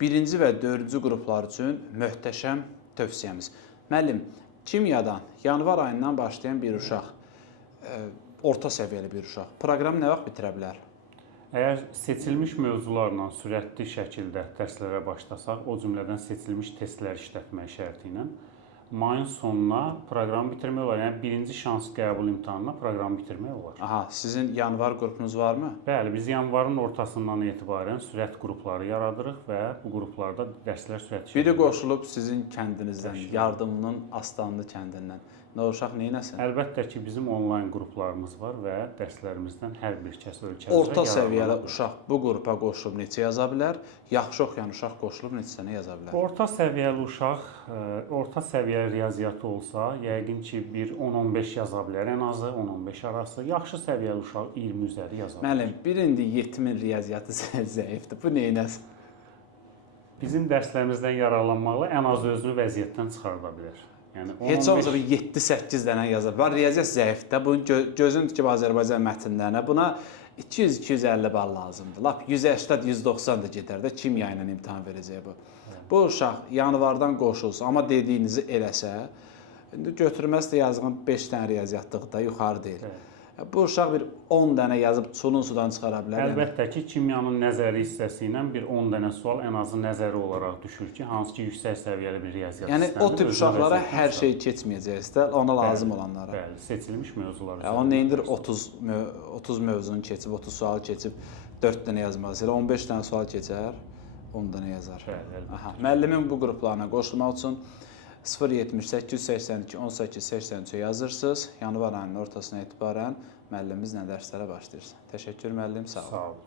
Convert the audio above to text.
Birinci və dördüncü qruplar üçün möhtəşəm tövsiyəmiz. Müəllim, kimyadan yanvar ayından başlayan bir uşaq, orta səviyyəli bir uşaq proqramı nə vaxt bitirə bilər? Əgər seçilmiş mövzularla sürətli şəkildə dərslərə başlasaq, o cümlədən seçilmiş testlər işlətmək şərti ilə mayın sonuna proqramı bitirmək olar. Yəni birinci şans qəbul imtahanına proqramı bitirmək olar. Aha, sizin yanvar qrupunuz varmı? Bəli, biz yanvarın ortasından etibarən sürət qrupları yaradırıq və bu qruplarda dərslər sürətli şəkildə. Biri qoşulub sizin kəndinizdən, Yardımlının Aslanlı kəndindən. Nə uşaq neynəsin? Əlbəttə ki, bizim onlayn qruplarımız var və dərslərimizdən hər bir kəs ölkəmizdə Orta səviyyəli uşaq bu qrupa qoşulub neçə yaza bilər? Yaxşı oxuyan uşaq qoşulub neçəsinə yaza bilər? Orta səviyyəli uşaq, orta səviyyəli riyaziyyatı olsa, yəqin ki, bir 10-15 yaza bilər, ən azı 10-15 arası. Yaxşı səviyyəli uşaq 20 üzəri yaza bilər. Müəllim, bir indi yetimin riyaziyyatı zəifdir. Bu neynəsin? Bizim dərslərimizdən yararlanmaqla ən az özünü vəziyyətdən çıxarda bilər. Yəni Heç olmasa 7-8 dənə yaza bilər. Riyaziyyat zəifdir. Bunun gözün tikib Azərbaycan mətnlərinə. Buna 200-250 bal lazımdır. Lap 180-190 da gedər də kimya ilə imtahan verəcək bu. Bu uşaq yanvardan qoşulsa, amma dediyinizi eləsə, indi götürməz də yazığın 5 dənə riyaziyyatlıqda yuxarı deyil. Bu uşaq bir 10 dənə yazıb çulun sudan çıxara bilər. Əlbəttə ki, kimyanın nəzəri hissəsi ilə bir 10 dənə sual ən azı nəzəri olaraq düşür ki, hansı ki, yüksək səviyyəli bir riyaziyyat sistemidir. Yəni o tip uşaqlara hər şey keçməyəcəksə, ona lazım olanlara. Bəli, seçilmiş mövzular. Onun neyindir 30 mövzunu keçib, 30 sual keçib 4 dənə yazmaz. Elə 15 dənə sual keçər, 10 dənə yazar. Bəli, əlbəttə. Müəllimin bu qruplarına qoşulmaq üçün 078 82 18 83-ə yazırsınız. Yanvar ayının ortasına etibarən müəllimimizlə dərslərə başlayırsınız. Təşəkkür müəllim, sağ olun. Sağ olun.